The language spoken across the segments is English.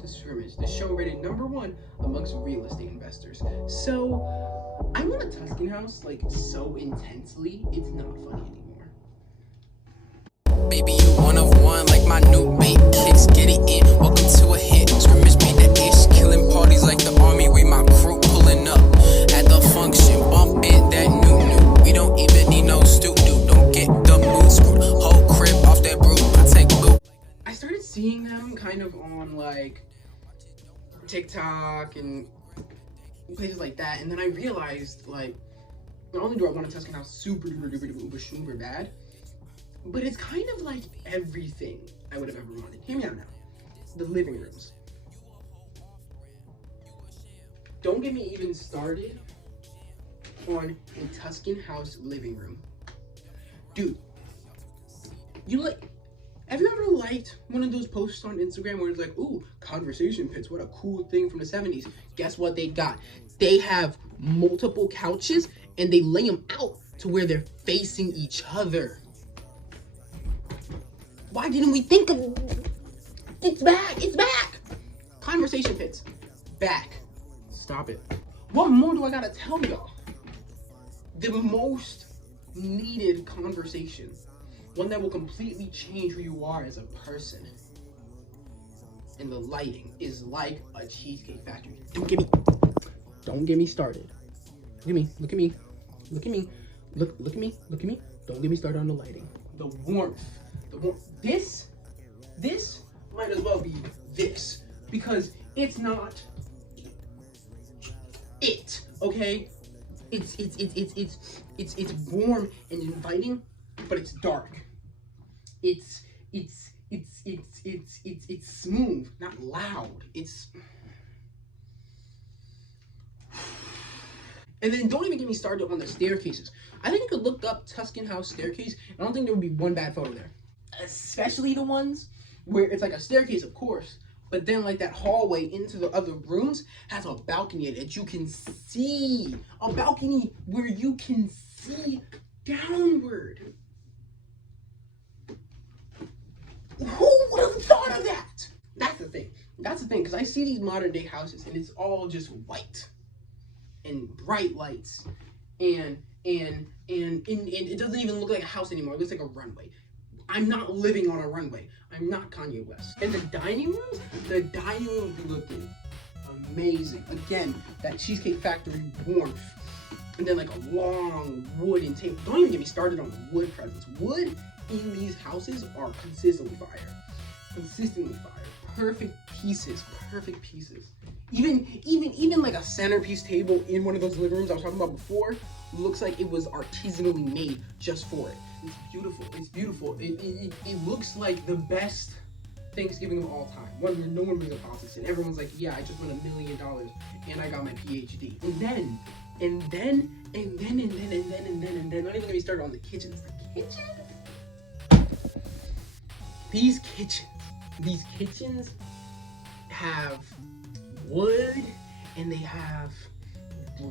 to Scrimmij, the show rated #1 amongst real estate investors. So, I want a Tuscan house like so intensely, it's not funny anymore. Baby, you one of one, like my new beat. Kicks, get it in. Welcome to a hit. Scrimmij made that ish. Killing parties like the army. We my crew pulling up at the function. Bump it, that new. We don't even need no dude. Don't get the mood screwed. Whole crib off that brew. I take boot. I started seeing them kind of on like TikTok and places like that, and then I realized like not only do I want a Tuscan house super duper bad, but it's kind of like everything I would have ever wanted. Hear me out now. The living rooms. Don't get me even started on a Tuscan house living room. Dude, have you ever liked one of those posts on Instagram where it's like, ooh, conversation pits, what a cool thing from the 70s. Guess what they got? They have multiple couches and they lay them out to where they're facing each other. Why didn't we think of it's back? It's back. Conversation pits, back. Stop it. What more do I gotta tell y'all? The most needed conversation, one that will completely change who you are as a person, and the lighting is like a Cheesecake Factory. Don't get me started. Look at me. Look at me. Look at me. Look at me. Look at me. Don't get me started on the lighting. The warmth. This might as well be this, because it's not it, okay? It's warm and inviting, but it's dark. It's smooth, not loud. And then don't even get me started on the staircases. I think you could look up Tuscan house staircase, and I don't think there would be one bad photo there. Especially the ones where it's like a staircase, of course, but then like that hallway into the other rooms has a balcony that you can see. A balcony where you can see downward. Who would have thought of that? That's the thing. That's the thing, because I see these modern day houses and it's all just white and bright lights and it doesn't even look like a house anymore. It looks like a runway. I'm not living on a runway. I'm not Kanye West. And the dining rooms be looking amazing. Again, that Cheesecake Factory warmth. And then like a long wooden table. Don't even get me started on the wood presence. Wood in these houses are consistently fire. Consistently fire. Perfect pieces. Perfect pieces. Even like a centerpiece table in one of those living rooms I was talking about before looks like it was artisanally made just for it. It's beautiful. It's beautiful. It looks like the best Thanksgiving of all time. No one really opposites it. Everyone's like, yeah, I just won $1 million and I got my PhD. And then, not even gonna be started on the kitchens. The kitchens? These kitchens have wood and they have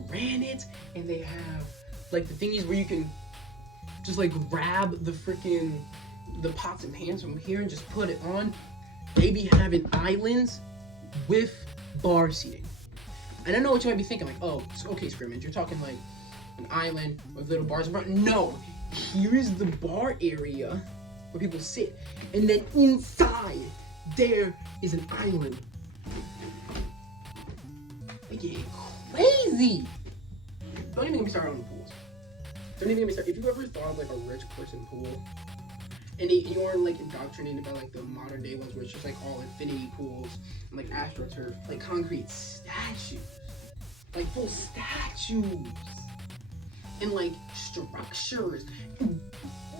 granite and they have like the thingies where you can just like grab the pots and pans from here and just put it on. They be having islands with bar seating. And I know what you might be thinking, like, oh, okay, Scrimmij, you're talking like an island with little bars. No, here is the bar area where people sit. And then inside, there is an island. They get crazy. Don't even get me started on the pools. Don't even get me started. If you ever thought of like a rich person pool, and you aren't like indoctrinated by like the modern day ones where it's just like all infinity pools and like astroturf, like concrete statues, like full statues, and like structures, and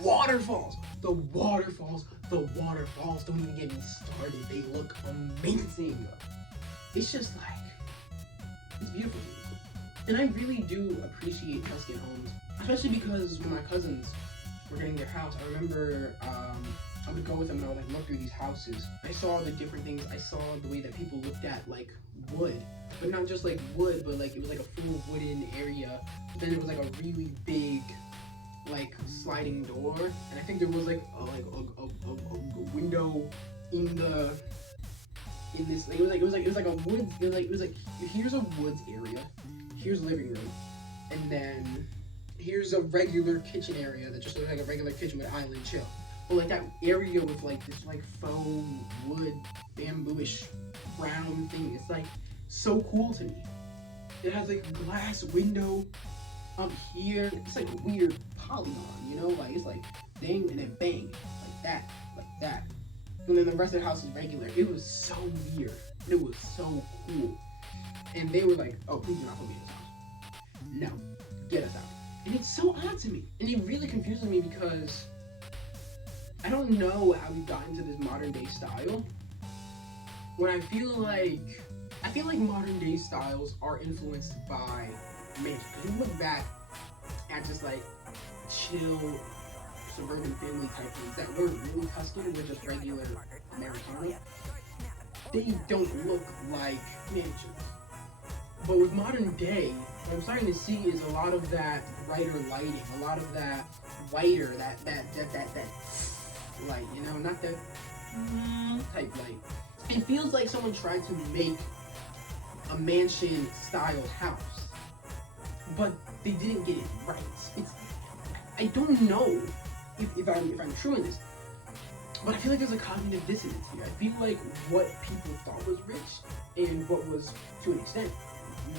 waterfalls. The waterfalls. Don't even get me started. They look amazing. It's just like, it's beautiful. And I really do appreciate Tuscan homes, especially because when my cousins were getting their house, I remember I would go with them and I would like look through these houses. I saw the different things. I saw the way that people looked at like wood, but not just like wood, but like it was like a full wooden area. But then it was like a really big like sliding door, and I think there was like a window in in this. Like, it was like a woods. It was like here's a woods area, here's living room, and then here's a regular kitchen area that just looks like a regular kitchen with island chill. But like that area with like this like faux wood bambooish brown thing, it's like so cool to me. It has like a glass window up here. It's like a weird polygon, you know, like it's like ding and then bang, like that. And then the rest of the house is regular. It was so weird. It was so cool. And they were like, oh, please do not put me in this house. No, get us out. And it's so odd to me. And it really confuses me because I don't know how we got into this modern day style. When I feel like modern day styles are influenced by mansion. Because you look back at just like chill suburban family type things that weren't really Tuscan, were just regular Americana. They don't look like mansions. But with modern day, what I'm starting to see is a lot of that brighter lighting, a lot of that whiter, that light, you know, not that type light. It feels like someone tried to make a mansion style house, but they didn't get it right. I don't know if I'm true in this, but I feel like there's a cognitive dissonance here. I feel like what people thought was rich and what was, to an extent,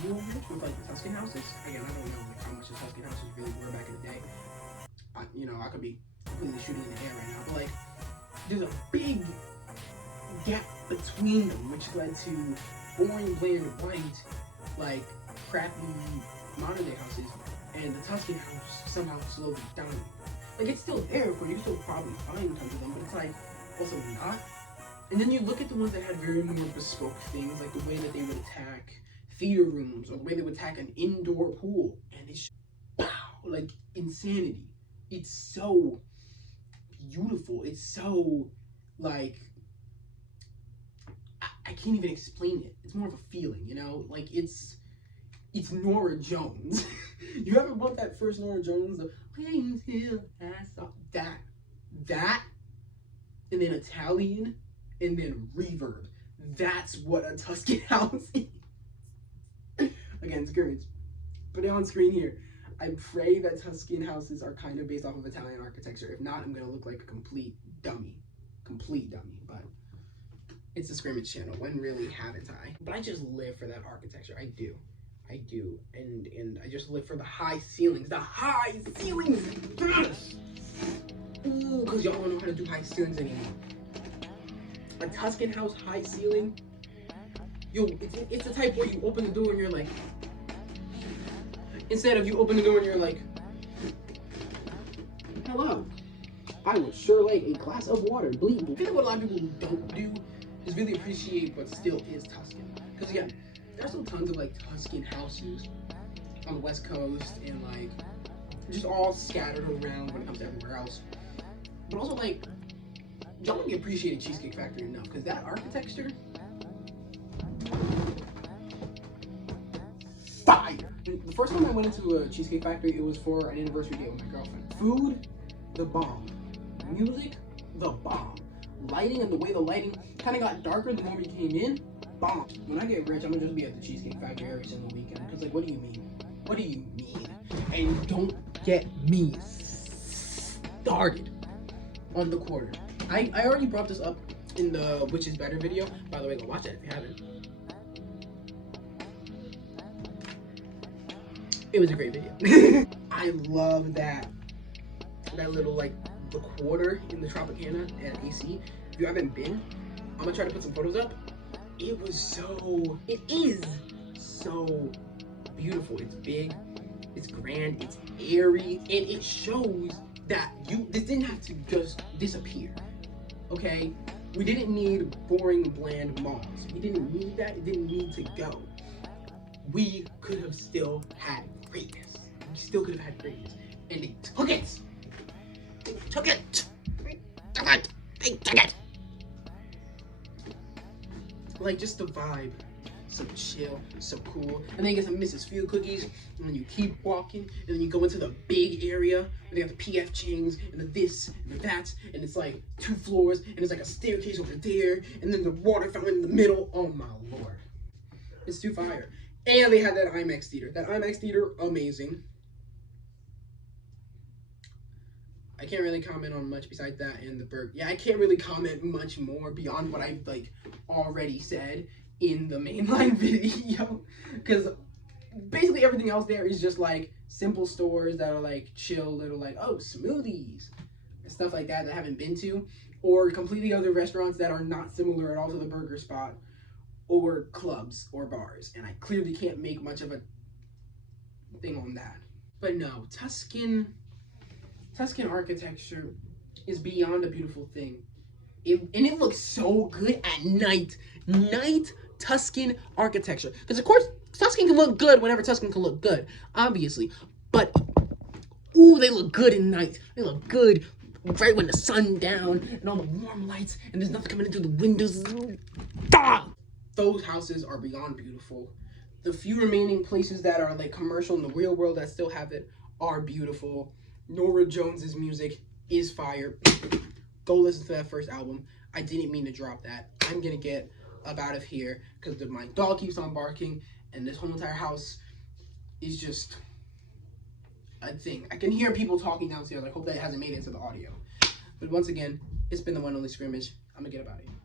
real rich with like the Tuscan houses. Again, I don't know like how much the Tuscan houses really were back in the day. I could be completely shooting in the air right now, but like there's a big gap between them, which led to boring, bland, white, like crappy modern day houses, and the Tuscan house somehow slowly dominated. Like it's still there for you, can still probably find tons of them, but it's like also not. And then you look at the ones that had very more bespoke things, like the way that they would attack theater rooms or the way they would attack an indoor pool, and it's like insanity. It's so beautiful. It's so like I can't even explain it. It's more of a feeling, you know? Like it's Nora Jones. You ever bought that first Nora Jones? The wings hill ass off. That, and then Italian, and then reverb. That's what a Tuscan house is. Again, Scrimmij. Put it on screen here. I pray that Tuscan houses are kind of based off of Italian architecture. If not, I'm gonna look like a complete dummy. But it's a Scrimmij channel. When really haven't I? But I just live for that architecture. I do. And I just live for the high ceilings. The high ceilings! Yes! Ooh, because y'all don't know how to do high ceilings anymore. A Tuscan house high ceiling, yo, it's the type where you open the door and you're like, instead of you open the door and you're like, hello, I would sure like a glass of water, bleed. I feel like what a lot of people don't do is really appreciate what still is Tuscan. Because again, there's still tons of like Tuscan houses on the West Coast and like just all scattered around when it comes to everywhere else. But also like, y'all don't appreciate Cheesecake Factory enough because that architecture, fire. The first time I went into a Cheesecake Factory, it was for an anniversary date with my girlfriend. Food, the bomb. Music, the bomb. Lighting and the way the lighting kind of got darker the more we came in, bomb. When I get rich, I'm gonna just be at the Cheesecake Factory every single weekend. Because like, what do you mean? What do you mean? And don't get me started on the quarter. I already brought this up in the Which is Better video. By the way, go watch it if you haven't. It was a great video. I love that little like the quarter in the Tropicana at AC. If you haven't been, I'm gonna try to put some photos up. It is so beautiful. It's big, it's grand, it's airy, and it shows that this didn't have to just disappear. Okay? We didn't need boring, bland malls. We didn't need that. It didn't need to go. We could have still had greatness. We still could have had greatness. And they took it. They took it. They took it. Like, just the vibe so chill, so cool. And then you get some Mrs. Field cookies, and then you keep walking, and then you go into the big area, where they got the PF Chang's, and the this, and the that, and it's like 2 floors, and there's like a staircase over there, and then the water fountain in the middle. Oh my lord. It's too fire. And they had that IMAX theater. That IMAX theater, amazing. I can't really comment on much besides that and the burger. Yeah, I can't really comment much more beyond what I've like already said in the mainline video, because basically everything else there is just like simple stores that are like chill little like, oh, smoothies and stuff like that I haven't been to, or completely other restaurants that are not similar at all to the burger spot, or clubs or bars, and I clearly can't make much of a thing on that. But no, Tuscan architecture is beyond a beautiful thing. And it looks so good at night. Night Tuscan architecture. Because of course, Tuscan can look good whenever Tuscan can look good, obviously. But, ooh, they look good at night. They look good right when the sun's down and all the warm lights and there's nothing coming in through the windows. Ah! Those houses are beyond beautiful. The few remaining places that are like commercial in the real world that still have it are beautiful. Nora Jones's music is fire. Go listen to that first album. I didn't mean to drop that. I'm gonna get up out of here because my dog keeps on barking and this whole entire house is just a thing. I can hear people talking downstairs. I hope that it hasn't made it into the audio. But once again, it's been the one only Scrimmij. I'm gonna get up out of here.